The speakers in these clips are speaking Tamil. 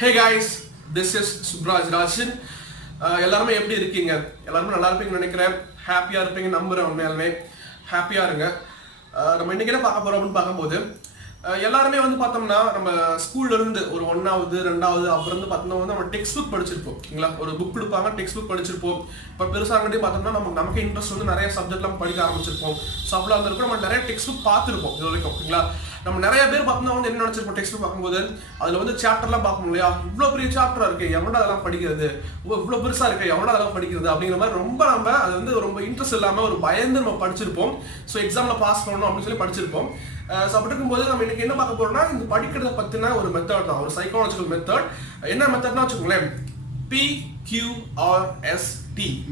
Hey guys, this is Suppuraj Rajan. எல்லாரும் எப்படி இருக்கீங்க? எல்லாரும் நல்லா இருப்பீங்கன்னு நினைக்கிறேன். ஹாப்பியா இருப்பீங்க நம்புறேன். உண்மையாலுமே ஹாப்பியா இருங்க. நம்ம இன்னைக்கு என்ன பார்க்க போறோம் அப்படின்னு பார்க்கும்போது எல்லாருமே வந்து பார்த்தோம்னா நம்ம ஸ்கூல்ல இருந்து ஒரு 1வது 2வது அப்புறம் வந்து பார்த்தோம்னா வந்து நம்ம டெக்ஸ்ட் புக் படிச்சிருப்போம். ஓகேங்களா? ஒரு புக் கொடுப்பாங்க, டெக்ஸ்ட் புக் படிச்சிருப்போம். இப்போ பெருசாகிட்டே பார்த்தோம்னா நமக்கு இன்ட்ரெஸ்ட் வந்து நிறைய சப்ஜெக்ட்லாம் படிக்க ஆரம்பிச்சிருப்போம். ஸோ அப்படிலாம் இருந்திருக்கும் நம்ம நிறைய டெக்ஸ்ட் புக் பார்த்துருப்போம் இது வரைக்கும். ஓகேங்களா? நம்ம நிறைய பேர் பார்த்தோம்னா வந்து என்ன நினைச்சிருப்போம் டெக்ஸ்ட் புக் பார்க்கும்போது அதில் வந்து சாப்டர்லாம் பார்க்கணும் இல்லையா, இவ்வளோ பெரிய சாப்டரா இருக்கு, எவனோட அதெல்லாம் படிக்கிறது, இவ்வளோ பெருசா இருக்கு, எவனோட அதெல்லாம் படிக்கிறது அப்படிங்கிற மாதிரி ரொம்ப நம்ம அது வந்து ரொம்ப இன்ட்ரெஸ்ட் இல்லாமல் ஒரு பயந்து நம்ம படிச்சிருப்போம். ஸோ எக்ஸாம்ல பாஸ் பண்ணணும் அப்படின்னு சொல்லி படிச்சிருப்போம். ஸோ அப்படி இருக்கும்போது நம்ம இன்னைக்கு என்ன பார்க்க போறோம்னா இந்த படிக்கிறத பத்தின ஒரு மெத்தட் தான், ஒரு சைக்காலஜிக்கல் மெத்தட். என்ன மெத்தட்னா வச்சுக்கோங்களேன், PQRST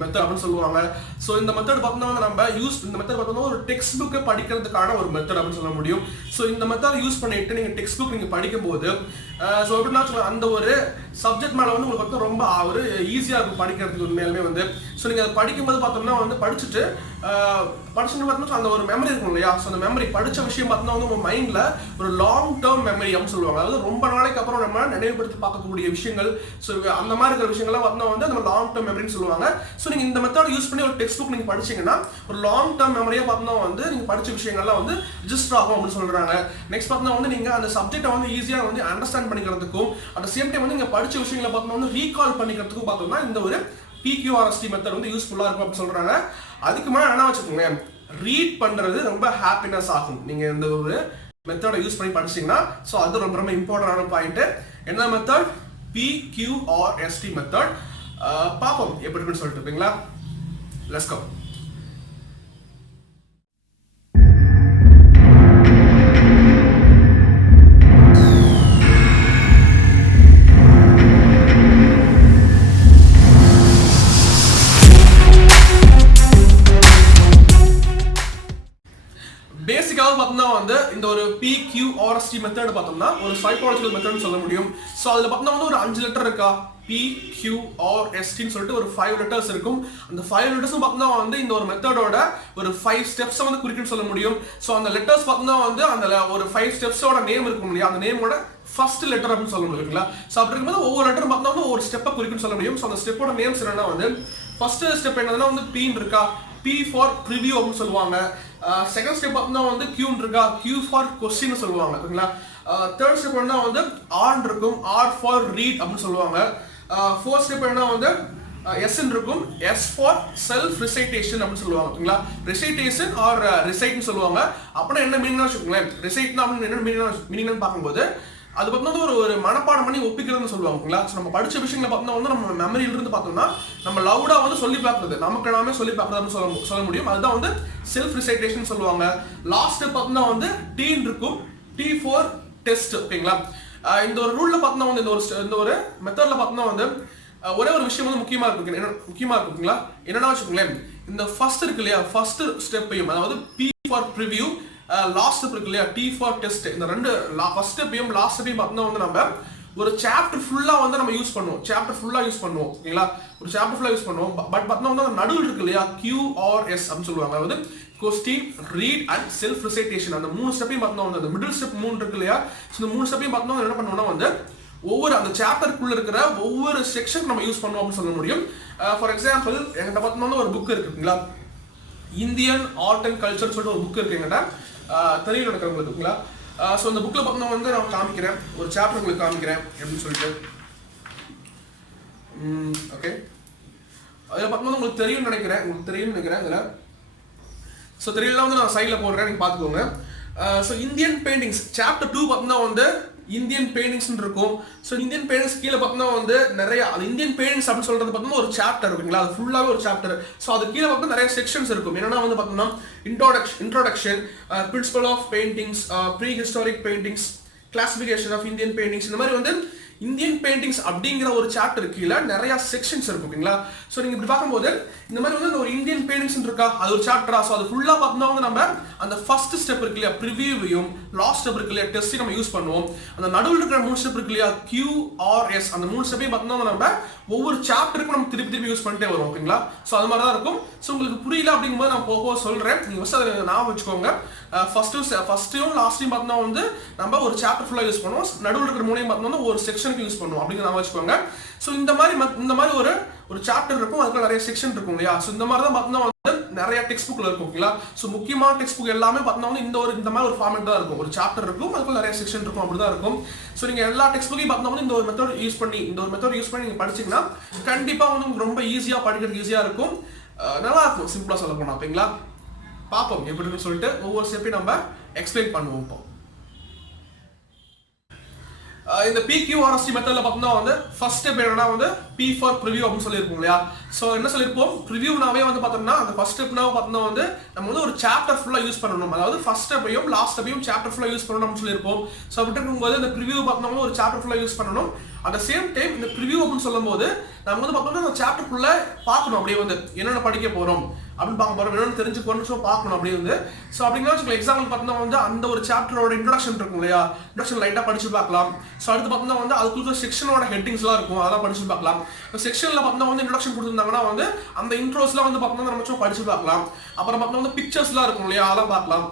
மெத்தட் அப்படின்னு சொல்லுவாங்க. ஸோ இந்த மெத்தட் பார்த்தோம்னா நம்ம இந்த மெத்தட் பார்த்தோம்னா ஒரு டெக்ஸ்ட் புக்கை படிக்கிறதுக்கான ஒரு மெத்தட் அப்படின்னு சொல்ல முடியும். ஸோ இந்த மெத்தட் யூஸ் பண்ணிட்டு நீங்க டெக்ஸ்ட் புக் நீங்க படிக்கும்போது ஸோ எப்படின்னா அந்த ஒரு சப்ஜெக்ட் மேலே வந்து உங்களுக்கு வந்து ரொம்ப ஒரு ஈஸியாக இருக்கும் படிக்கிறதுக்கு உண்மையாலுமே வந்து. ஸோ நீங்கள் அதை படிக்கும்போது பார்த்தோம்னா வந்து படிச்சுட்டு பார்த்தோம்னா அந்த ஒரு மெமரி இருக்கும் இல்லையா, ஸோ அந்த மெமரி படித்த விஷயம் பார்த்தோம்னா வந்து உங்கள் மைண்டில் ஒரு லாங் டேர்ம் மெமரி அப்படின்னு சொல்லுவாங்க. அதாவது ரொம்ப நாளைக்கு அப்புறம் நம்ம நினைவுபடுத்தி பார்க்கக்கூடிய விஷயங்கள், ஸோ அந்த மாதிரி இருக்கிற விஷயங்கள்லாம் பார்த்தோம்னா வந்து நம்ம லாங் டேர்ம் மெமரின்னு சொல்லுவாங்க. ஸோ நீங்கள் இந்த மெத்தட் யூஸ் பண்ணி ஒரு டெக்ஸ்ட் புக் நீங்கள் படிச்சீங்கன்னா ஒரு லாங் டேர்ம் மெமரியாக பார்த்தோம்னா வந்து நீங்கள் படித்த விஷயங்கள்லாம் வந்து ரிஜிஸ்டர் ஆகும் அப்படின்னு சொல்கிறாங்க. நெக்ஸ்ட் பார்த்தோம்னா வந்து நீங்கள் அந்த சப்ஜெக்டை வந்து ஈஸியாக வந்து அண்டர்ஸ்டாண்ட் பண்ணிக்கிறதுக்கும் அட் சேம் டைம் வந்து நீங்கள் படித்த விஷயங்களை பார்த்தோம்னா வந்து ரீகால் பண்ணிக்கிறதுக்கும் பார்த்தோம்னா இந்த ஒரு PQRST மெத்தட் வந்து யூஸ்ஃபுல்லாக இருக்கும் அப்படின்னு சொல்கிறாங்க. அதுக்கு மேலே என்ன வச்சுக்கோங்க, ரீட் பண்ணுறது ரொம்ப ஹாப்பினஸ் ஆகும் நீங்கள் இந்த ஒரு மெத்தடை யூஸ் பண்ணி படிச்சிங்கன்னா. ஸோ அது ரொம்ப ரொம்ப இம்பார்ட்டன்டான பாயிண்ட். என்ன மெத்தட்? PQRST method. பார்ப்போம் எப்படி இருக்குன்னு சொல்லிட்டு இருப்பீங்களா. Let's go. பேசிக்காக பார்த்தோம்னா வந்து இந்த ஒரு PQRST மெத்தட் பார்த்தோம்னா ஒரு சைக்காலஜிக்கல் மெத்தட்னு சொல்ல முடியும். ஸோ அதில் பார்த்தோம்னா வந்து ஒரு 5 லெட்டர் இருக்கா, PQRSTன்னு சொல்லிட்டு ஒரு 5 லெட்டர்ஸ் இருக்கும். அந்த 5 லெட்டர்ஸும் பார்த்தோம்னா வந்து இந்த ஒரு மெத்தடோட ஒரு 5 ஸ்டெப்ஸை வந்து குறிக்குன்னு சொல்ல முடியும். ஸோ அந்த லெட்டர்ஸ் பார்த்தோம்னா வந்து அந்த ஒரு 5 ஸ்டெப்ஸோட நேம் இருக்கும் இல்லையா, அந்த நேமோட ஃபர்ஸ்ட் லெட்டர் அப்படின்னு சொல்ல முடியுங்களா. ஸோ அப்படி இருக்கும்போது ஒவ்வொரு லெட்டரும் பார்த்தோம்னா வந்து ஒரு ஸ்டெப்பை குறிக்குன்னு சொல்ல முடியும். ஸோ அந்த ஸ்டெப்போட நேம்ஸ் என்னன்னா வந்து ஃபர்ஸ்ட் ஸ்டெப் என்னதுன்னா வந்து P இருக்கா, P ஃபார் ப்ரிவியூ அப்படின்னு சொல்லுவாங்க. செகண்ட் ஸ்டெப் பார்த்தோம்னா வந்து Q இருக்கா, Q ஃபார் கொஸ்டின் சொல்லுவாங்க. ஓகேங்களா? தேர்ட் ஸ்டெப் என்ன வந்து R இருக்கும், R ஃபார் ரீட் அப்படின்னு சொல்லுவாங்க. ஃபோர்த் ஸ்டெப் என்ன வந்து S இருக்கும், S ஃபார் செல்ஃப் ரிசைட்டேஷன் அப்படின்னு சொல்லுவாங்க. ஓகேங்களா? ரிசைட்டேஷன் ஆர் ரிசைட்னு சொல்லுவாங்க. அப்படின்னா என்ன மீனிங்னா வச்சுக்கோங்களேன், ரிசைட்னா அப்படின்னு என்ன மீனிங்னு பார்க்கும்போது அது பார்த்தோம்னா ஒரு மனப்பாடம் பண்ணி ஒப்பிக்கிறதுன்னு சொல்லுவாங்க. ஓகேங்களா? ஸோ நம்ம படித்த விஷயங்களை பார்த்தோம்னா வந்து நம்ம மெமரியிலிருந்து பார்த்தோம்னா நம்ம லவுடாக வந்து சொல்லி பார்க்குறது, நமக்கு நாமே சொல்லி பார்க்குறதுன்னு சொல்ல முடியும். அதுதான் வந்து செல்ஃப் ரிசைட்டேஷன் சொல்லுவாங்க. லாஸ்ட் பார்த்தோம்னா வந்து T இருக்கும், T ஃபார் டெஸ்ட். ஓகேங்களா? இந்த ஒரு ரூல்ல பார்த்தோம்னா வந்து இந்த ஒரு மெத்தட்ல பார்த்தோம்னா வந்து ஒரே ஒரு விஷயம் வந்து முக்கியமாக இருக்குங்களா, என்னன்னா வச்சுக்கோங்களேன், இந்த ஃபர்ஸ்ட் இருக்கு இல்லையா, ஃபர்ஸ்ட் ஸ்டெப்பையும் அதாவது P for preview, last step இருக்கு இல்லையா, T ஃபார் டெஸ்ட், இந்த ரெண்டு ஃபர்ஸ்ட் ஸ்டெப்பையும் லாஸ்ட் ஸ்டெப்பையும் பார்த்தோம்னா வந்து நம்ம ஒரு சாப்டர் ஃபுல்லாக வந்து நம்ம யூஸ் பண்ணுவோம். ஓகேங்களா? ஒரு சாப்டர் ஃபுல்லாக யூஸ் பண்ணுவோம். பட் பார்த்தோம்னா வந்து நடுவில் இருக்கு இல்லையா, QRS அப்படின்னு சொல்லுவாங்க. அதாவது question, read and self recitation, அந்த 3 ஸ்டெப்பையும் பார்த்தோம்னா வந்து அந்த மிடில் ஸ்டெப் 3 இருக்கு இல்லையா, இந்த 3 ஸ்டெப்பையும் பார்த்தோம்னா என்ன பண்ணுவோம்னா வந்து ஒவ்வொரு அந்த சாப்டருக்குள்ள இருக்கிற ஒவ்வொரு செக்ஷன் நம்ம யூஸ் பண்ணுவோம் அப்படின்னு சொல்ல முடியும். ஃபார் எக்ஸாம்பிள் என்கிட்ட பார்த்தோம்னா ஒரு புக் இருக்குங்களா, இந்தியன் ஆர்ட் அண்ட் கல்ச்சர் சொல்லிட்டு ஒரு புக் இருக்கு என்கிட்ட, தெரியும் நடக்கிறவங்களுக்கு. ஓகேங்களா? ஸோ இந்த புக்கில் பார்த்தோம்னா வந்து நான் காமிக்கிறேன், ஒரு சாப்டர் உங்களுக்கு காமிக்கிறேன் எப்படின்னு சொல்லிட்டு. ஓகே, அதில் பார்த்தோம்னா உங்களுக்கு தெரியும்னு நினைக்கிறேன் இதில். ஸோ தெரியலாம் வந்து நான் சைடில் போடுறேன், நீங்கள் பார்த்துக்கோங்க. ஸோ இந்தியன் பெயிண்டிங்ஸ் சாப்டர் 2 பார்த்தோம்னா வந்து இந்தியன் பெயிண்டிங்ஸ் இருக்கும். ஸோ இந்தியன் பெயிண்டிங்ஸ் கீழே பார்த்தோம்னா வந்து நிறைய அது இந்தியன் பெயிண்டிங்ஸ் அப்படின்னு சொல்றது பார்த்தோம்னா ஒரு சாப்டர் இருக்குங்களா, அது ஃபுல்லாகவே ஒரு சாப்டர். ஸோ அது கீழே பார்த்தா நிறைய செக்ஷன்ஸ் இருக்கும். என்னன்னா வந்து பார்த்தோம்னா introduction, principle of paintings, prehistoric paintings, classification of Indian paintings, இந்த மாதிரி வந்து இந்தியன் பெயிண்டிங்ஸ் அப்படிங்கிற ஒரு சாப்டர் கீழே நிறைய செக்ஷன்ஸ் இருக்கும். ஓகேங்களா? ஸோ நீங்க இப்படி பார்க்கும்போது இந்த மாதிரி வந்து ஒரு இந்தியன் பெயிண்டிங்ஸ் இருக்கா, அது ஒரு சாப்டரா. ஸோ அது ஃபுல்லா பார்த்தோம்னா வந்து நம்ம அந்த ஃபர்ஸ்ட் ஸ்டெப் இருக்கு இல்லையா, ப்ரிவியூவையும் லாஸ்ட் ஸ்டெப் இருக்கு இல்லையா, டெஸ்ட் நம்ம யூஸ் பண்ணுவோம். அந்த நடுவில் இருக்கிற 3 ஸ்டெப் இருக்கு இல்லையா, QRS, அந்த 3 ஸ்டெப்பையும் பார்த்தோம்னா நம்ம ஒவ்வொரு சாப்டருக்கும் நம்ம திருப்பி யூஸ் பண்ணிட்டே வரும். ஓகேங்களா? ஸோ அது மாதிரி தான் இருக்கும். ஸோ உங்களுக்கு புரியல அப்படிங்கும்போது நான் போக சொல்றேன், நீங்க ஃபர்ஸ்ட் அதை ஞாபகம் வச்சுக்கோங்க. ஃபர்ஸ்ட்டும் லாஸ்ட்டையும் பார்த்தோம்னா வந்து நம்ம ஒரு சாப்டர் ஃபுல்லாக யூஸ் பண்ணுவோம், நடுவில் இருக்கிற மூணையும் பார்த்தோம்னா ஒரு செக்ஷனுக்கு யூஸ் பண்ணுவோம் அப்படிங்கிற நான் வச்சுக்கோங்க. ஸோ இந்த மாதிரி ஒரு சாப்டர் இருக்கும், அதுக்கு நிறைய செக்ஷன் இருக்கும் இல்லையா. ஸோ இந்த மாதிரி தான் பார்த்தோம்னா வந்து நிறைய டெக்ஸ்ட் புக்ல இருக்கும் ஓகேங்களா. ஸோ முக்கியமான டெக்ஸ்ட் புக் எல்லாமே பார்த்தோம்னா வந்து இந்த மாதிரி ஒரு ஃபார்மேட் தான் இருக்கும். ஒரு சாப்டர் இருக்கும், அதுக்கு நிறைய செக்ஷன் இருக்கும், அப்படிதான் இருக்கும். ஸோ நீங்க எல்லா டெக்ஸ்ட் புக்கையும் பார்த்தோம்னா வந்து இந்த ஒரு மெத்தட் யூஸ் பண்ணி நீங்க படிச்சீங்கன்னா கண்டிப்பா வந்து ரொம்ப ஈஸியா படிக்கிறதுக்கு ஈஸியா இருக்கும், நல்லா இருக்கும். சிம்பிளா சொல்ல போனா ஓகேங்களா. பார்ப்போம் எப்படின்னு சொல்லிட்டு ஒவ்வொரு ஸ்டெப்பையும் நம்ம எக்ஸ்பிளைன் பண்ணுவோம். இப்போ இந்த PQRST மெத்தட்ல பார்த்தோம்னா வந்து ஃபர்ஸ்ட் ஸ்டெப் என்னன்னா வந்து P for preview அப்படின்னு சொல்லியிருப்போம் இல்லையா. ஸோ என்ன சொல்லியிருப்போம், ப்ரிவியூனாவே வந்து பார்த்தோம்னா அந்த ஃபர்ஸ்ட் ஸ்டெப்னா பார்த்தோம்னா வந்து நம்ம வந்து ஒரு சாப்டர் ஃபுல்லா யூஸ் பண்ணணும், அதாவது ஃபர்ஸ்ட் ஸ்டெப்பையும் லாஸ்ட் ஸ்டெப்பையும் சாப்டர் ஃபுல்லா யூஸ் பண்ணணும் அப்படின்னு சொல்லியிருப்போம். ஸோ அப்படி இருக்கும்போது இந்த ப்ரிவியூ பார்த்தோம்னா ஒரு சாப்டர் ஃபுல்லா யூஸ் பண்ணணும். அட் சேம் டைம் இந்த ப்ரிவியூ அப்படின்னு சொல்லும்போது நம்ம வந்து பார்த்தோம்னா அந்த சாப்டர் ஃபுல்லா பார்க்கணும், அப்படியே வந்து என்னென்ன படிக்க போறோம் அப்படின்னு பார்க்க போறோம், என்னன்னு தெரிஞ்சுக்கணும் பார்க்கணும் அப்படியே வந்து. ஸோ அப்படின்னா வச்சுக்கோங்க, எக்ஸாம்பிள் பார்த்தோம்னா வந்து அந்த ஒரு சாப்டரோட இன்ட்ரோடக்ஷன் இருக்கும் இல்லையா, இன்ட்ரோடக்ஷன் லைட்டா படிச்சு பார்க்கலாம். ஸோ அடுத்து பார்த்தோம்னா வந்து அதுக்குள்ள செக்ஷனோட ஹெட்டிங்ஸ்லாம் இருக்கும், அதெல்லாம் படிச்சு பார்க்கலாம். செக்ஷன்ல பார்த்தோம்னா வந்து இன்ட்ரோடக்ஷன் கொடுத்துருந்தாங்கன்னா வந்து அந்த இன்ட்ரோஸ்லாம் வந்து பார்த்தோம்னா நம்ம படிச்சு பார்க்கலாம். அப்புறம் பார்த்தோம்னா வந்து பிக்சர்ஸ்லாம் இருக்கும் இல்லையா, அதெல்லாம் பார்க்கலாம்.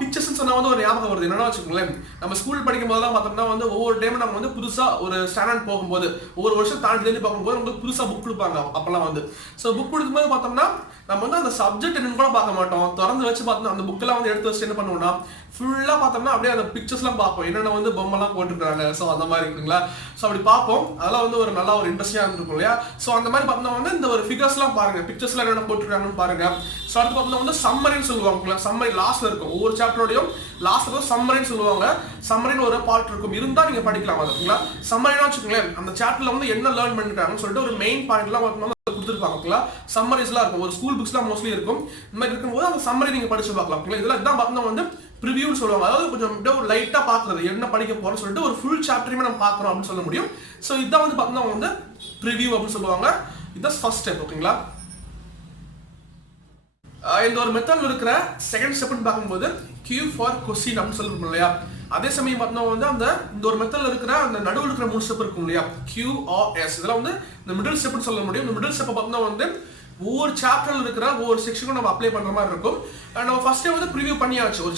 பிக்சர்ஸ் சொன்னா வந்து ஒரு ஞாபகம் வருது, என்னன்னா வச்சுக்கோங்களேன், நம்ம ஸ்கூல் படிக்கும் போதெல்லாம் பார்த்தோம்னா வந்து ஒவ்வொரு டைம் நம்ம வந்து புதுசா ஒரு ஸ்டாண்டர்ட் போகும்போது ஒவ்வொரு வருஷம் தாண்டி பார்க்கும்போது நமக்கு புதுசா புக் கொடுப்பாங்க அப்பெல்லாம் வந்து. ஸோ புக் கொடுக்கும்போது பார்த்தோம்னா நம்ம வந்து அந்த சப்ஜெக்ட் என்னன்னு கூட பார்க்க மாட்டோம், திறந்து வச்சு பார்த்தோம்னா அந்த புக்கெல்லாம் வந்து எடுத்து வச்சு என்ன பண்ணுவோம்னா ஃபுல்லா பார்த்தோம்னா அப்படியே அந்த பிக்சர்ஸ்லாம் பார்ப்போம், என்னென்ன வந்து பொம்மைலாம் போட்டுருக்காங்க. ஸோ அந்த மாதிரி இருக்குங்களா. ஸோ அப்படி பார்ப்போம், அதெல்லாம் வந்து ஒரு நல்ல ஒரு இன்ட்ரெஸ்டிங்கா இருந்திருக்கும் இல்லையா. ஸோ அந்த மாதிரி பார்த்தோம்னா வந்து இந்த ஒரு ஃபிகர்ஸ்லாம் பாருங்க, பிக்சர்ஸ்லாம் என்னென்ன போட்டுருக்காங்கன்னு பாருங்க. ஸோ அடுத்து பார்த்தோம்னா வந்து சம்மரின்னு சொல்லுவாங்க, சம்மரி லாஸ்ட்ல இருக்கும், ஒவ்வொரு சாப்டரோடையும் லாஸ்ட்ல சம்மரின்னு சொல்லுவாங்க. சம்மரின்னு ஒரு பார்ட் இருக்கும், இருந்தா நீங்க படிக்கலாம் அதுங்களா. சம்மரினா வச்சுக்கோங்களேன், அந்த சாப்டர்ல வந்து என்ன லேர்ன் பண்ணிருக்காங்கன்னு சொல்லிட்டு ஒரு மெயின் பாயிண்ட்லாம் கொடுத்துருப்பாங்க. சம்மரிஸ்லாம் இருக்கும், ஒரு ஸ்கூல் புக்ஸ்லாம் மோஸ்ட்லி இருக்கும். இந்த மாதிரி இருக்கும்போது அந்த சம்மரி நீங்க படிச்சு பார்க்கலாம். இதெல்லாம் இதான் பார்த்தோம்னா வந்து ப்ரிவியூன்னு சொல்லுவாங்க, அதாவது கொஞ்சம் லைட்டா பாக்குறது, என்ன படிக்க போறோம்னு சொல்லிட்டு ஒரு ஃபுல் சாப்டரையுமே நம்ம பார்க்கறோம் அப்படின்னு சொல்ல முடியும். ஸோ இதான் வந்து பார்த்தோம்னா வந்து ப்ரிவியூ அப்படின்னு சொல்லுவாங்க. இதுதான் ஃபர்ஸ்ட் ஸ்டெப் ஓகேங்களா. இந்த ஒரு மெத்தட்ல இருக்கிற செகண்ட் ஸ்டெப்னு பார்க்கும்போது Q for question அப்படின்னு சொல்லுவோம் இல்லையா. அதே சமயம் பார்த்தோம்னா வந்து இந்த ஒரு மெத்தட்ல இருக்கிற அந்த நடுவில் இருக்கிற 3 ஸ்டெப் இருக்கும் இல்லையா, QRS, இதெல்லாம் வந்து இந்த மிடில் ஸ்டெப்னு சொல்ல முடியும். இந்த மிடில் ஸ்டெப் பார்த்தோம்னா வந்து ஒவ்வொரு சாப்டர்ல இருக்கிற ஒவ்வொரு செக்ஷனுக்கும் நம்ம அப்ளை பண்ற மாதிரி இருக்கும். நம்ம ஃபர்ஸ்டே வந்து ப்ரிவியூ பண்ணியாச்சு, ஒரு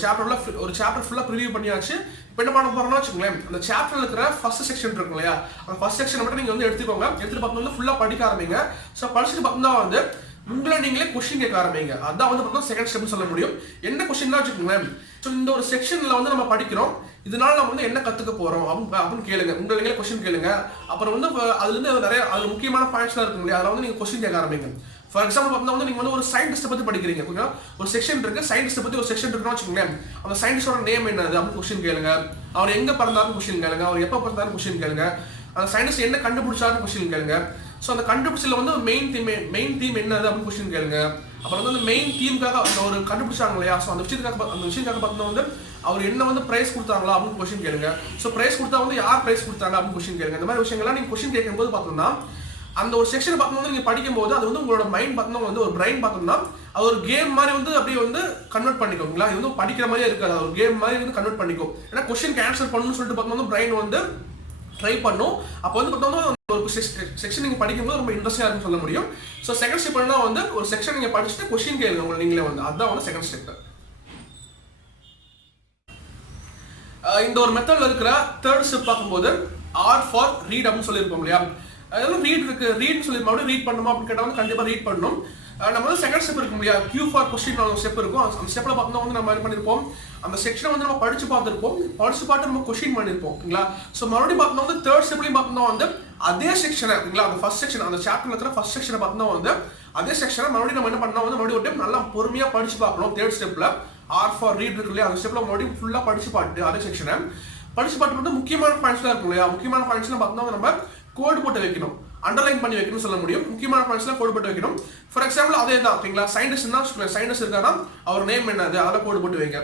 சாப்டர் ஃபுல்லா ப்ரிவியூ பண்ணியாச்சு. இப்போ என்ன பண்ண போறோம்னா வச்சுக்கோங்களேன், அந்த சாப்டர்ல இருக்கிற ஃபர்ஸ்ட் செக்ஷன் இருக்கும் இல்லையா, அந்த ஃபர்ஸ்ட் செக்ஷன் மட்டும் நீங்க வந்து எடுத்துக்கோங்க. எடுத்துட்டு பார்த்தோம்னா ஃபுல்லா படிக்க ஆரம்பிங்க. ஸோ படிச்சுட்டு பார்த்தோம்னா வந்து உங்களை நீங்களே கொஸ்டின் கேட்க ஆரம்பிங்க. அதான் வந்து பார்த்தோம்னா செகண்ட் ஸ்டெப்னு சொல்ல முடியும். என்ன கொஸ்டின் தான் வச்சுக்கோங்களேன், ஸோ இந்த ஒரு செக்ஷன்ல வந்து நம்ம படிக்கிறோம், இதனால நம்ம வந்து என்ன கத்துக்க போறோம் அப்படின்னு கேளுங்க, உங்களை நீங்களே கொஸ்டின் கேளுங்க. அப்புறம் வந்து அதுல இருந்து நிறைய அது முக்கியமான பாயிண்ட்ஸ்லாம் இருக்கும் இல்லையா, அதில் வந்து நீங்க கொஸ்டின் கேட்க ஆரம்பிங்க. ஃபார் எக்ஸாம்பிள் பார்த்தா வந்து நீங்க வந்து ஒரு சயின்டிஸ்ட் பத்தி படிக்கிறீங்க, ஒரு செக்ஷன் இருக்கு, சயின்டிஸ்ட் பத்தி ஒரு செக்ஷன் இருக்குன்னு வச்சுக்கோங்களேன். அந்த சயின்டிஸ்டோட நேம் என்னது அப்படின்னு கொஸ்டின் கேளுங்க. அவர் எங்க பிறந்தாருன்னு கொஸ்டின் கேளுங்க. அவர் எப்போ பிறந்தாருன்னு கொஸ்டின் கேளுங்க. அந்த சயின்டிஸ்ட் என்ன கண்டுபிடிச்சாருன்னு கொஸ்டின் கேளுங்க. ஸோ அந்த கண்டுபிடிச்சல வந்து மெயின் தீம் என்னது அப்படின்னு கொஸ்டின் கேளுங்க. அப்புறம் வந்து அந்த மெயின் தீமுக்காக அந்த ஒரு கண்டுபிடிச்சாங்க இல்லையா, ஸோ அந்த விஷயத்துக்காக பார்த்தோம்னா வந்து அவர் என்ன வந்து பிரைஸ் கொடுத்தாங்களா அப்படின்னு கொஸ்டின் கேளுங்க. ஸோ பிரைஸ் கொடுத்தா வந்து யார் பிரைஸ் கொடுத்தாங்க அப்படின்னு கொஸ்டின் கேளுங்க. இந்த மாதிரி விஷயங்கள்லாம் நீங்க கொஸ்டின் கேட்கும்போது பார்த்தோம்னா அந்த ஒரு செக்ஷன் பார்த்தோம்னா நீங்க படிக்கும்போது அது வந்து உங்களோட மைண்ட் பார்த்தோம்னா வந்து ஒரு பிரைன் பார்த்தோம்னா அது ஒரு கேம் மாதிரி வந்து அப்படியே வந்து கன்வெர்ட் பண்ணிக்கோங்களா. இது வந்து படிக்கிற மாதிரியே இருக்காது, ஒரு கேம் மாதிரி வந்து கன்வெர்ட் பண்ணிக்கும். ஏன்னா கொஸ்டின் ஆன்சர் பண்ணணும்னு சொல்லிட்டு பார்த்தோம்னா பிரைன் வந்து ட்ரை பண்ணும். அப்போ வந்து பார்த்தோம்னா ஒரு செக்ஷன் நீங்க படிக்கும்போது ரொம்ப இன்ட்ரெஸ்டிங்கா இருக்குன்னு சொல்ல முடியும். ஸோ செகண்ட் ஸ்டெப் என்ன வந்து ஒரு செக்ஷன் நீங்க படிச்சுட்டு கொஸ்டின் கேளுங்க உங்களை நீங்களே வந்து, அதுதான் வந்து செகண்ட் ஸ்டெப். இந்த ஒரு மெத்தட்ல இருக்கிற தேர்ட் ஸ்டெப் பார்க்கும்போது R for read அப்படின்னு சொல்லியிருப்போம் இல்லையா. அதெல்லாம் ரீட் இருக்கு, ரீட் சொல்லியிருப்போம். ரீட் பண்ணணுமா அப்படின்னு கேட்டால் வந்து கண்டிப்பா ரீட் பண்ணணும். நம்ம வந்து செகண்ட் ஸ்டெப் இருக்கும் இல்லையா, Q for question ஸ்டெப் இருக்கும். அந்த ஸ்டெப்ல பார்த்தோம்னா வந்து நம்ம என்ன பண்ணிருப்போம், அந்த செக்ஷனை வந்து நம்ம படிச்சு பார்த்துருப்போம், படிச்சு பார்த்து நம்ம கொஸ்டின் பண்ணிருப்போம் ஓகேங்களா. ஸோ மறுபடியும் பார்த்தோம்னா வந்து தேர்ட் ஸ்டெப்லையும் பார்த்தோம்னா வந்து அதே செக்ஷனை ஓகேங்களா, அந்த ஃபர்ஸ்ட் செக்ஷன் அந்த சாப்டர்ல இருக்கிற ஃபர்ஸ்ட் செக்ஷனை பார்த்தோம்னா வந்து அதே செக்ஷனை மறுபடியும் நம்ம என்ன பண்ணோம் வந்து மறுபடியும் ஒரு டைம் நல்லா பொறுமையா படிச்சு பார்க்கணும். தேர்ட் ஸ்டெப்ல R for read இருக்கு இல்லையா, அந்த ஸ்டெப்ல மறுபடியும் ஃபுல்லா படிச்சு பார்த்துட்டு அதே செக்ஷனை படிச்சு பார்த்து வந்து முக்கியமான பாயிண்ட்ஸ்லாம் இருக்கும் இல்லையா, முக்கியமான பாயிண்ட்ஸ்லாம் பார்த்தோம்னா நம்ம கோடு போட்டு வைக்கணும், அண்டர்லைன் பண்ணி வைக்கணும்னு சொல்ல முடியும். முக்கியமான பாயிண்ட்ஸ்லாம் கோடு போட்டு வைக்கணும். ஃபார் எக்ஸாம்பிள் அதே தான் ஓகேங்களா, சயின்டிஸ்ட் இருக்காரா, அவர் நேம் என்னது அதெல்லாம் கோடு போட்டு வைங்க.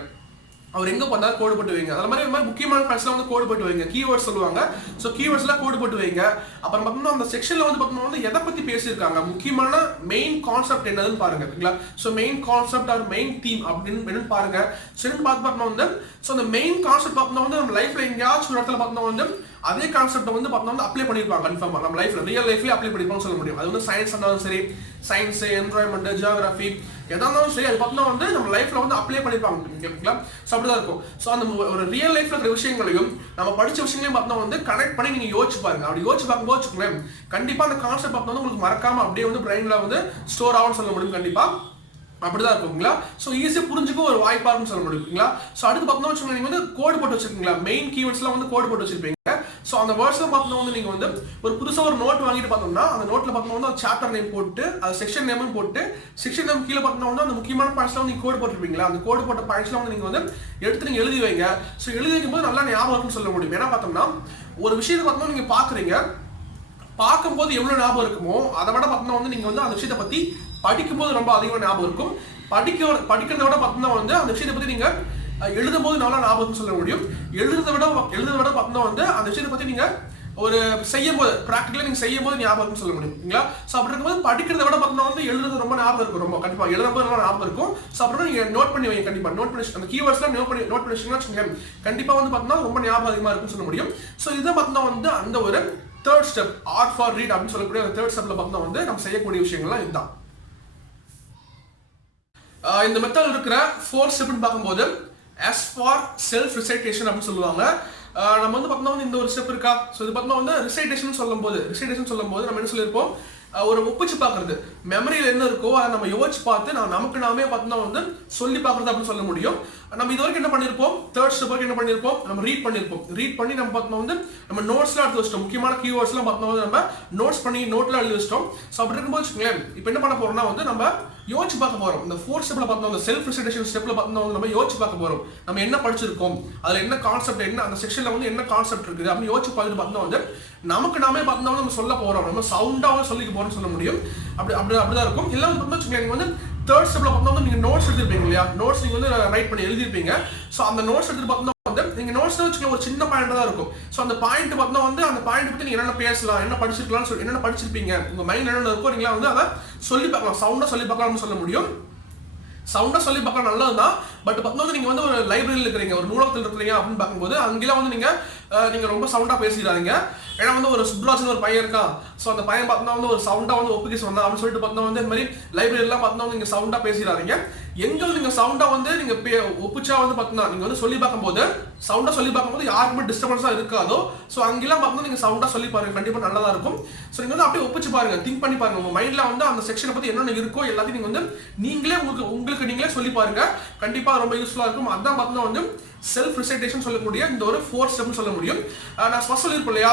அவர் எங்க பண்ணாரு கோடு போட்டு வைங்க. அது மாதிரி முக்கியமான பாயிண்ட்ஸ்லாம் வந்து கோடு போட்டு வைங்க. கீவேர்ட்ஸ் சொல்லுவாங்க, ஸோ கீவேர்ட்ஸ்லாம் கோடு போட்டு வைங்க. அப்புறம் பார்த்தோம்னா அந்த செக்ஷன்ல வந்து பார்த்தோம்னா வந்து எதை பத்தி பேசியிருக்காங்க, முக்கியமான மெயின் கான்செப்ட் என்னதுன்னு பாருங்க ஓகேங்களா. So main concept or main theme அப்படின்னு என்னன்னு பாருங்க. சரி பார்த்தோம்னா வந்து ஸோ அந்த மெயின் கான்செப்ட் பார்த்தோம்னா வந்து நம்ம லைஃப்ல எங்கேயாச்சும் ஒரு இடத்துல பார்த்தோம்னா வந்து அதே கான்செப்ட் வந்து பார்த்தோம்னா அப்ளை பண்ணிருப்பாங்க கன்ஃபார்மா நம்ம லைஃப்ல ரியல் லைஃப்லயே அப்ளை பண்ணிருப்பாங்க சொல்ல முடியும். அது வந்து சயின்ஸ் இருந்தாலும் சரி, சயின்ஸ், என்வரான்மெண்ட், ஜியோகிராஃபி எதா இருந்தாலும் சரி, அது பார்த்தோம்னா வந்து நம்ம லைஃப்ல வந்து அப்ளை பண்ணிருப்பாங்க. ஓகேங்களா? ஸோ அப்படிதான் இருக்கும். ஸோ அந்த ஒரு ரியல் லைஃப்ல இருக்கிற விஷயங்களையும் நம்ம படிச்ச விஷயங்களையும் பார்த்தோம்னா வந்து கனெக்ட் பண்ணி நீங்க யோசிச்சு பாருங்க. அப்படி யோசிச்சு பார்க்கும்போது வச்சுக்கோங்களேன், கண்டிப்பா அந்த கான்செப்ட் பார்த்தோம்னா உங்களுக்கு மறக்காம அப்படியே வந்து பிரெயின்ல வந்து ஸ்டோர் ஆகும்னு சொல்ல முடியும். கண்டிப்பா அப்படிதான் இருக்குங்களா? ஸோ ஈஸியா புரிஞ்சுக்க ஒரு வாய்ப்பா இருக்கும்னு சொல்ல முடியுங்களா? ஸோ அடுத்து பார்த்தோம்னா வச்சுக்கோங்க, நீங்க வந்து கோடு போட்டு வச்சிருக்கீங்களா, மெயின் கீவேர்ட்ஸ்லாம் வந்து கோடு போட்டு வச்சிருப்பீங்க. ஸோ அந்த வேர்ட்ஸ்ல பார்த்தோம்னா வந்து நீங்க வந்து ஒரு புதுசா ஒரு நோட் வாங்கிட்டு பார்த்தோம்னா அந்த நோட்ல பார்த்தோம்னா வந்து சாப்டர் நேம் போட்டு அது செக்ஷன் நேம் போட்டு செக்ஷன் நேம் கீழே பார்த்தோம்னா வந்து அந்த முக்கியமான பாயிண்ட்ஸ்லாம் வந்து நீங்க கோடு போட்டுருப்பீங்களா, அந்த கோடு போட்ட பாயிண்ட்ஸ்லாம் வந்து நீங்க வந்து எடுத்து நீங்க எழுதி வைங்க. ஸோ எழுதி வைக்கும்போது நல்லா ஞாபகம் இருக்குன்னு சொல்ல முடியும். ஏன்னா பார்த்தோம்னா ஒரு விஷயத்தை பார்த்தோம்னா நீங்க பாக்குறீங்க, பார்க்கும்போது எவ்வளவு ஞாபகம் இருக்குமோ அதை விட பார்த்தோம்னா வந்து நீங்க வந்து அந்த விஷயத்தை பத்தி படிக்கும்போது ரொம்ப அதிகமாக ஞாபகம் இருக்கும். படிக்கிறத விட பார்த்தோம்னா வந்து அந்த விஷயத்தை பத்தி நீங்க எழுதும் போது நல்லா ஞாபகம் சொல்ல முடியும். எழுதுறத விட பார்த்தோம்னா வந்து அந்த விஷயத்தை பத்தி நீங்க ஒரு செய்யும் போது பிராக்டிகலா நீங்க செய்யும் போது ஞாபகம் சொல்ல முடியுங்களா? ஸோ அப்படி இருக்கும்போது படிக்கிறத விட பார்த்தோம்னா வந்து எழுதுறது ரொம்ப ஞாபகம் இருக்கும். ரொம்ப கண்டிப்பா எழுதும் போது நல்லா ஞாபகம் இருக்கும். ஸோ அப்புறம் நீங்க நோட் பண்ணி வைங்க. கண்டிப்பா நோட் பண்ணி அந்த கீவேர்ட்ஸ்லாம் நோட் பண்ணி வச்சுக்கோங்க. கண்டிப்பா வந்து பார்த்தோம்னா ரொம்ப ஞாபகம் அதிகமா இருக்குன்னு சொல்ல முடியும். ஸோ இதை பார்த்தோம்னா வந்து அந்த ஒரு தேர்ட் ஸ்டெப் ஆர் ஃபார் ரீட் அப்படின்னு சொல்லக்கூடிய தேர்ட் ஸ்டெப்ல பார்த்தோம்னா வந்து நம்ம செய்யக்கூடிய விஷயங்கள்லாம் இதுதான். இந்த மெத்தட் இருக்கிற 4 ஸ்டெப்னு பார்க்கும்போது as for self recitation அப்படின்னு சொல்லுவாங்க. நம்ம வந்து பார்த்தோம்னா இந்த ஒரு ஸ்டெப் இருக்கா. ஸோ இது பார்த்தோம்னா வந்து ரிசைட்டேஷன் சொல்லும்போது நம்ம என்ன சொல்லியிருப்போம், ஒரு ஒப்பிச்சு பார்க்கறது, மெமரியில் என்ன இருக்கோ அதை நம்ம யோசிச்சு பார்த்து நமக்கு நாமே பார்த்தோம்னா வந்து சொல்லி பார்க்கறது அப்படின்னு சொல்ல முடியும். நம்ம இது வரைக்கும் என்ன பண்ணியிருப்போம், தேர்ட் ஸ்டெப் வரைக்கும் என்ன பண்ணியிருப்போம், நம்ம ரீட் பண்ணி நம்ம பார்த்தோம்னா வந்து நம்ம நோட்ஸ்லாம் எடுத்து வச்சிட்டோம். முக்கியமான கீவேர்ட்ஸ்லாம் பார்த்தோம்னா வந்து நம்ம நோட்ஸ் பண்ணி நோட்லாம் எழுதி வச்சிட்டோம். ஸோ அப்படி இருக்கும்போது வச்சுக்கோங்களேன், இப்போ என்ன பண்ண போறோம்னா வந்து நம்ம யோசிச்சு பார்க்க போறோம். இந்த 4 ஸ்டெப்ல பார்த்தோம், அந்த செல்ஃப் ரிசைட்டேஷன் ஸ்டெப்ல பார்த்தோம் நம்ம யோசிச்சு பார்க்க போறோம். நம்ம என்ன படிச்சிருக்கோம், அதுல என்ன கான்செப்ட், என்ன அந்த செக்ஷன்ல வந்து என்ன கான்செப்ட் இருக்குது அப்படின்னு யோசிச்சு பார்த்துட்டு பார்த்தோம் வந்து நமக்கு நாமே பார்த்தோம் நம்ம சொல்ல போறோம். நம்ம சவுண்டாவும் சொல்லிக்க போறோம்னு சொல்ல முடியும். அப்படிதான் இருக்கும். எல்லாம் வந்து வச்சுக்கோங்க, நீங்க வந்து தேர்ட் ஸ்டெப்ல பார்த்தோம்னா நீங்க நோட்ஸ் எடுத்துருப்பீங்க இல்லையா, நோட்ஸ் நீங்க வந்து ரைட் பண்ணி எழுதிருப்பீங்க. ஸோ அந்த நோட்ஸ் எடுத்து பார்த்தோம்னா வந்து நீங்க நோட்ஸ் வச்சுக்க ஒரு சின்ன பாயிண்ட் தான் இருக்கும். ஸோ அந்த பாயிண்ட் பார்த்தோம்னா வந்து அந்த பாயிண்ட் பத்தி நீங்க என்னென்ன பேசலாம், என்ன படிச்சிருக்கலாம்னு சொல்லி என்னென்ன படிச்சிருப்பீங்க, உங்க மைண்ட் என்னென்ன இருக்கோ நீங்களா வந்து அதை சொல்லி பார்க்கலாம், சவுண்டா சொல்லி பார்க்கலாம்னு சொல்ல முடியும். சவுண்டா சொல்லி பார்க்கலாம் நல்லதுதான். பட் பார்த்தோம்னா நீங்க வந்து ஒரு லைப்ரரியில் இருக்கிறீங்க, ஒரு நூலகத்தில் இருக்கிறீங்க அப்படின்னு பார்க்கும்போது அங்கெல்லாம் வந்து நீங்க ரொம்ப சவுண்டா பேசிடாதீங்க. ஏன்னா வந்து ஒரு சுப்ராஜன் ஒரு பையன் இருக்கான். ஸோ அந்த பையன் பார்த்தோம்னா வந்து ஒரு சவுண்டா வந்து ஒப்புக்கி சொன்னா அப்படின்னு சொல்லிட்டு பார்த்தோம்னா வந்து இந்த மாதிரி லைப்ரரிலாம் பார்த்தோம்னா நீங்க சவுண்டா பேசிடாதீங்க. எங்க நீங்க சவுண்டா வந்து நீங்க ஒப்புச்சா வந்து பார்த்தோம்னா நீங்க வந்து சொல்லி பார்க்கும்போது சவுண்டா சொல்லி பார்க்கும்போது யாருக்குமே டிஸ்டர்பன்ஸா இருக்காதோ. ஸோ அங்கெல்லாம் பார்த்தோம்னா நீங்க சவுண்டா சொல்லி பாருங்க, கண்டிப்பா நல்லதா இருக்கும். ஸோ நீங்க வந்து அப்படியே ஒப்பிச்சு பாருங்க, திங்க் பண்ணி பாருங்க. உங்க மைண்ட்ல வந்து அந்த செக்ஷனை பத்தி என்னென்ன இருக்கோ எல்லாத்தையும் நீங்க வந்து நீங்களே உங்களுக்கு நீங்களே சொல்லி பாருங்க, கண்டிப்பா ரொம்ப யூஸ்ஃபுல்லா இருக்கும். அதான் பார்த்தோம்னா வந்து செல்ஃப் ரிசைட்டேஷன் சொல்லக்கூடிய இந்த ஒரு 4 ஸ்டெப்னு சொல்ல முடியும். நான் ஃபர்ஸ்ட் சொல்லியிருப்பேன் இல்லையா,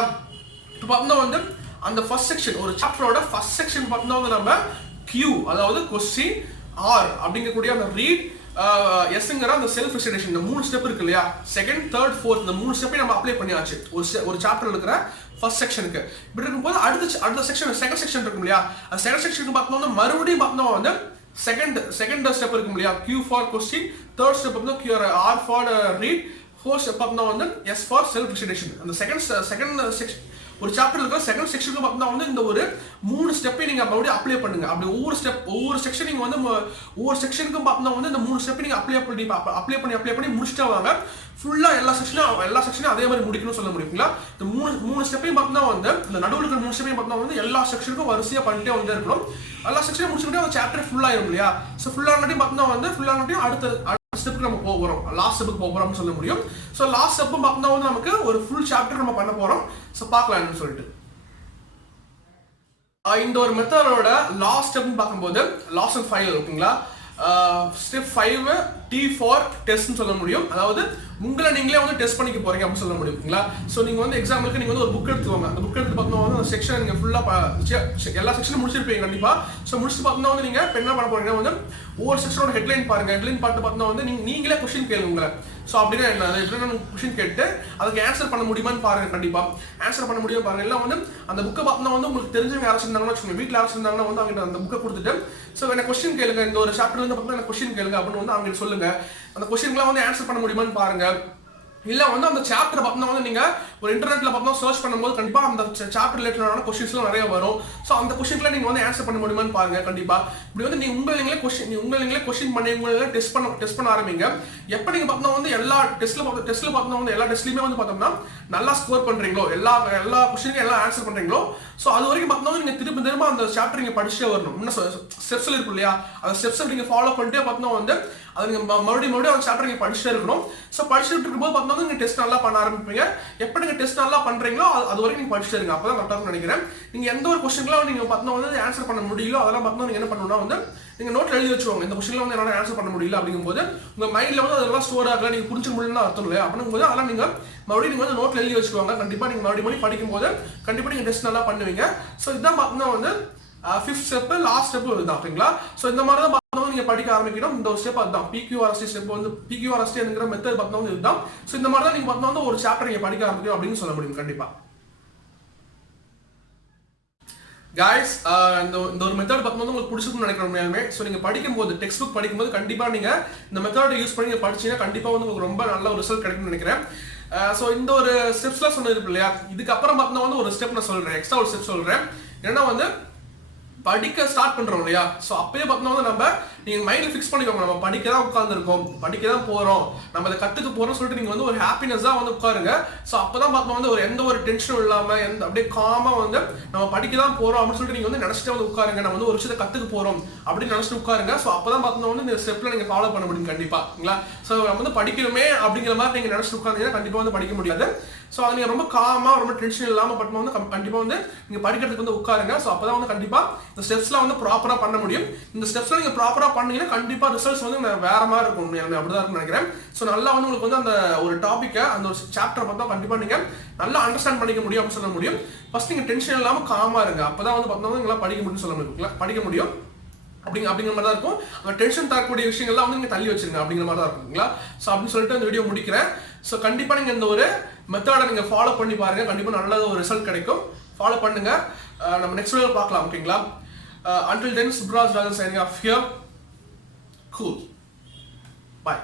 இப்போ பார்த்தோம்னா வந்து அந்த ஃபர்ஸ்ட் செக்ஷன், ஒரு சாப்டரோட ஃபர்ஸ்ட் செக்ஷன் பார்த்தோம்னா வந்து நம்ம Q, அதாவது கொஸ்டின், R அப்படிங்கக்கூடிய அந்த ரீட், எஸ்ங்கிற அந்த செல்ஃப் ரிசைட்டேஷன், இந்த 3 ஸ்டெப் இருக்கு இல்லையா, செகண்ட், தேர்ட், ஃபோர்த், இந்த 3 ஸ்டெப்பை நம்ம அப்ளை பண்ணியாச்சு ஒரு சாப்டர்ல இருக்கிற ஃபர்ஸ்ட் செக்ஷனுக்கு. இப்படி இருக்கும்போது அடுத்த செக்ஷன், செகண்ட் செக்ஷன் இருக்கும் இல்லையா, அந்த செகண்ட் செக்ஷனுக்கு பார்த்தோம்னா மறுபடியும் பார்த்தோம்னா வந்து செகண்ட் ஸ்டெப் இருக்கும் இல்லையா, Q for question, third step வந்து R for read, fourth step பார்த்தோம்னா வந்து S ஃபார் செல்ஃப் ரிசைட்டேஷன். அந்த செகண்ட் செக்ஷன் ஒரு சாப்டர் இருக்கிற செகண்ட் செக்ஷனுக்கு பார்த்தா வந்து இந்த ஒரு 3 ஸ்டெப்பை நீங்க மறுபடியும் அப்ளை பண்ணுங்க. அப்படி ஒவ்வொரு செக்ஷன் நீங்க வந்து ஒவ்வொரு செக்ஷனுக்கும் பார்த்தா வந்து இந்த 3 ஸ்டெப்பை நீங்க அப்ளை பண்ணி முடிச்சுட்டா வாங்க. ஃபுல்லா எல்லா செக்ஷனும் அதே மாதிரி முடிக்கணும்னு சொல்ல முடியுங்களா. இந்த 3 ஸ்டெப்பையும் பார்த்தா வந்து இந்த நடுவில் இருக்கிற 3 ஸ்டெப்பையும் பார்த்தா வந்து எல்லா செக்ஷனுக்கும் வரிசையா பண்ணிட்டே வந்து இருக்கணும். எல்லா செக்ஷனையும் முடிச்சுக்கிட்டே அந்த சாப்டர் ஃபுல்லா ஆயிரும் இல்லையா. ஸோ ஃபுல்லானட்டையும் பார்த்தா வந்து ஃபுல்லானட்டையும் அடுத்த ஸ்டெப்புக்கு நம்ம போக போறோம், லாஸ்ட் ஸ்டெப்புக்கு போக போறோம்னு சொல்ல முடியும். ஸோ லாஸ்ட் ஸ்டெப் பார்த்தா வந்து நமக்கு ஒரு ஃபுல் சாப்டர் நம்ம பண்ண போறோம். ஸோ பார்க்கலாம்னு சொல்லிட்டு இந்த ஒரு மெத்தடோட லாஸ்ட் ஸ்டெப்னு பார்க்கும்போது லாஸ்ட் அண்ட் ஃபைனல் ஓகேங்களா. ஸ்டெப் 5 T ஃபார் டெஸ்ட்னு சொல்ல முடியும். அதாவது உங்களை நீங்களே வந்து டெஸ்ட் பண்ணிக்க போறீங்க அப்படின்னு சொல்ல முடியுங்களா. ஸோ நீங்க வந்து எக்ஸாம்பிளுக்கு நீங்க வந்து ஒரு புக் எடுத்துக்கோங்க. அந்த புக் எடுத்து பார்த்தோம்னா வந்து அந்த செக்ஷன் நீங்க ஃபுல்லா எல்லா செக்ஷனும் முடிச்சிருப்பீங்க கண்டிப்பா. ஸோ முடிச்சுட்டு பார்த்தோம்னா வந்து நீங்க என்ன பண்ண போறீங்கன்னா வந்து ஒவ்வொரு செக்ஷனோட ஹெட்லைன் பாருங்க. ஹெட்லைன் பார்த்து பார்த்தோம்னா வந்து நீங்களே கொஸ்டின் கேளுங்க உங்களை. ஸோ அப்படின்னா என்ன, எப்படின்னா கொஸ்டின் கேட்டு அதுக்கு ஆன்சர் பண்ண முடியுமான்னு பாருங்க. கண்டிப்பா ஆன்சர் பண்ண முடியும் பாருங்க. எல்லாம் வந்து அந்த புக்கை பார்த்தோம்னா வந்து உங்களுக்கு தெரிஞ்சவங்க யாராச்சும் இருந்தாங்கன்னா வச்சுக்கோங்க, வீட்டில் யாராச்சும் இருந்தாங்கன்னா வந்து அவங்க அந்த புக்கை கொடுத்துட்டு ஸோ என்ன கொஸ்டின் கேளுங்க, இந்த ஒரு சாப்டர்ல இருந்து பார்த்தா எனக்கு கொஸ்டின் கேளுங்க அப்படின்னு வந்து அவங்க சொல்லுங்க. அந்த கொஸ்டின்லாம் வந்து ஆன்சர் பண்ண முடியுமான்னு பாருங்க. இல்லை வந்து அந்த சாப்டர் பார்த்தீங்கன்னா வந்து நீங்கள் ஒரு இன்டர்நெட்டில் பார்த்தீங்கன்னா சர்ச் பண்ணும்போது கண்டிப்பாக அந்த சாப்டர் ரிலேட்டடான கொஸ்டின்ஸ்லாம் நிறைய வரும். ஸோ அந்த கொஸ்டின்ஸ்லாம் நீங்கள் வந்து ஆன்சர் பண்ண முடியுமான்னு பாருங்க. கண்டிப்பாக இப்படி வந்து நீங்கள் நீங்களே கொஸ்டின் பண்ணி உங்களை டெஸ்ட் பண்ண ஆரம்பிங்க. எப்போ நீங்கள் பார்த்தீங்கன்னா வந்து எல்லா டெஸ்ட்டில் பார்த்தீங்கன்னா வந்து எல்லா டெஸ்ட்லையுமே வந்து பார்த்தோம்னா நல்லா ஸ்கோர் பண்ணுறீங்களோ, எல்லா கொஸ்டினுக்கும் எல்லாம் ஆன்சர் பண்ணுறீங்களோ, ஸோ அது வரைக்கும் பார்த்தீங்கன்னா நீங்கள் திரும்ப அந்த சாப்டர் நீங்கள் படிச்சுட்டே வரணும். இன்னும் ஸ்டெப்ஸில் இருக்கும் இல்லையா, அந்த ஸ்டெப்ஸை நீங்கள் ஃபாலோ பண்ணிட்டே பார்த்தீங்கன்னா வந்து அது நீங்கள் மறுபடியும் அந்த சாப்டர் நீங்கள் படிச்சுட்டே இருக்கணும். ஸோ படிச்சுட்டு இருக்கும்போது பார்த்தீங்கன்னா நீங்கள் டெஸ்ட் நல்லா பண்ண ஆரம்பிப்பீங்க. எப்போ நீங்கள் டெஸ்ட் நல்லா பண்ணுறீங்களோ அது வரைக்கும் நீங்கள் படிச்சுட்டு இருங்க. அப்போ தான் கரெக்டாக நினைக்கிறேன். நீங்கள் எந்த ஒரு கொஸ்டின்லாம் நீங்கள் பார்த்தீங்கன்னா வந்து ஆன்சர் பண்ண முடியல, அதெல்லாம் பார்த்தீங்கன்னா நீங்கள் என்ன பண்ணணும்னா வந்து நீங்கள் நோட்டில் எழுதி வச்சுக்கோங்க. இந்த கொஸ்டின்லாம் வந்து என்னால் ஆன்சர் பண்ண முடியல அப்படிங்கும்போது உங்கள் மைண்டில் வந்து அதெல்லாம் ஸ்டோர் ஆகல, நீங்கள் புரிஞ்சுக்க முடியலன்னு அர்த்தம் இல்லை. அப்படிங்கும்போது அதெல்லாம் நீங்கள் மறுபடியும் நீங்கள் வந்து நோட்டில் எழுதி வச்சுக்கோங்க. கண்டிப்பாக நீங்கள் மறுபடியும் படிக்கும்போது கண்டிப்பாக நீங்கள் டெஸ்ட் நல்லா பண்ணுவீங்க. ஸோ இதுதான் பார்த்தீங்கன்னா வந்து 5th ஸ்டெப், லாஸ்ட் ஸ்டெப் இதுதான். ஓகேங்களா? ஸோ இந்த மாதிரி தான் பார்த்தோம்னா நீங்க படிக்க ஆரம்பிக்கணும். இந்த ஒரு ஸ்டெப் அதுதான் PQRST ஸ்டெப் வந்து PQRST என்கிற மெத்தட் பார்த்தோம்னா இதுதான். ஸோ இந்த மாதிரி தான் நீங்க பார்த்தோம்னா ஒரு சாப்டர் நீங்க படிக்க ஆரம்பிக்கணும் அப்படின்னு சொல்ல முடியும் கண்டிப்பா. guys இந்த ஒரு மெத்தட் பார்த்தோம்னா உங்களுக்கு பிடிச்சிருக்கும்னு நினைக்கிறேன் உண்மையாலுமே. ஸோ நீங்க படிக்கும்போது டெக்ஸ்ட் புக் படிக்கும்போது கண்டிப்பா நீங்க இந்த மெத்தடை யூஸ் பண்ணி படிச்சீங்கன்னா கண்டிப்பா வந்து உங்களுக்கு ரொம்ப நல்ல ஒரு ரிசல்ட் கிடைக்கும்னு நினைக்கிறேன். ஸோ இந்த ஒரு ஸ்டெப்ஸ்லாம் சொன்னது இல்லையா, இதுக்கப்புறம் பார்த்தோம்னா வந்து ஒரு ஸ்டெப் நான் சொல்றேன், எக்ஸ்ட்ரா ஒரு ஸ்டெப் சொல்றேன். ஏன்னா வந்து படிக்க ஸ்டார்ட் பண்றோம் இல்லையா, ஸோ அப்பயே பார்த்தோம்னா நம்ம நீங்க மைண்ட்ல ஃபிக்ஸ் பண்ணிக்கோங்க, நம்ம படிக்க தான் உட்காந்துருக்கோம், படிக்க தான் போறோம், நம்ம அதை கத்துக்க போறோம் சொல்லிட்டு நீங்க வந்து ஒரு ஹாப்பினஸ் தான் வந்து உட்காருங்க. ஸோ அப்பதான் பார்த்தோம்னா வந்து ஒரு எந்த ஒரு டென்ஷனும் இல்லாம அப்படியே காமா வந்து நம்ம படிக்க தான் போறோம் அப்படின்னு சொல்லிட்டு நீங்க வந்து நினைச்சிட்டே வந்து உட்காருங்க. நம்ம வந்து ஒரு விஷயத்தை கத்துக்க போறோம் அப்படின்னு நினைச்சிட்டு உட்காருங்க. ஸோ அப்பதான் பார்த்தோம்னா வந்து இந்த ஸ்டெப்ல நீங்க ஃபாலோ பண்ண முடியும் கண்டிப்பாங்களா. ஸோ நம்ம வந்து படிக்கணுமே அப்படிங்கிற மாதிரி நீங்க நினைச்சிட்டு உட்காந்தீங்கன்னா கண்டிப்பா வந்து படிக்க முடியாது. ஸோ அது நீங்கள் ரொம்ப காமா ரொம்ப டென்ஷன் இல்லாமல் பட்டணும் வந்து கண்டிப்பாக வந்து நீங்கள் படிக்கிறதுக்கு வந்து உட்காருங்க. ஸோ அப்போ தான் வந்து கண்டிப்பாக இந்த ஸ்டெப்ஸ்லாம் வந்து ப்ராப்பராக பண்ண முடியும். இந்த ஸ்டெப்ஸ்லாம் நீங்கள் ப்ராப்பராக பண்ணீங்கன்னா கண்டிப்பாக ரிசல்ட்ஸ் வந்து வேற மாதிரி இருக்கும். எனக்கு அப்படி தான் இருக்கும்னு நினைக்கிறேன். ஸோ நல்லா வந்து உங்களுக்கு வந்து அந்த ஒரு டாப்பிக்கை அந்த ஒரு சாப்டரை பார்த்தா கண்டிப்பாக நீங்கள் நல்லா அண்டர்ஸ்டாண்ட் பண்ணிக்க முடியும் அப்படின்னு சொல்ல முடியும். ஃபர்ஸ்ட் நீங்கள் டென்ஷன் இல்லாமல் காமா இருங்க. அப்போ தான் வந்து பார்த்தோம்னா உங்களால் படிக்க முடியும்னு சொல்ல முடியும், படிக்க முடியும் அப்படிங்கிற மாதிரி தான் இருக்கும். அந்த டென்ஷன் தரக்கூடிய விஷயங்கள்லாம் வந்து நீங்கள் தள்ளி வச்சிருங்க அப்படிங்கிற மாதிரி தான் இருக்குங்களா. ஸோ அப்படின்னு சொல்லிட்டு அந்த வீடியோ முடிக்கிறேன். ஸோ கண்டிப்பாக நீங்கள் இந்த ஒரு மெத்தடை நீங்கள் ஃபாலோ பண்ணி பாருங்கள், கண்டிப்பாக நல்ல ஒரு ரிசல்ட் கிடைக்கும். ஃபாலோ பண்ணுங்க. நம்ம நெக்ஸ்ட் வீடியோவில் பார்க்கலாம். ஓகேங்களா? until then, Suppuraj Rajan signing off here. Cool. Bye.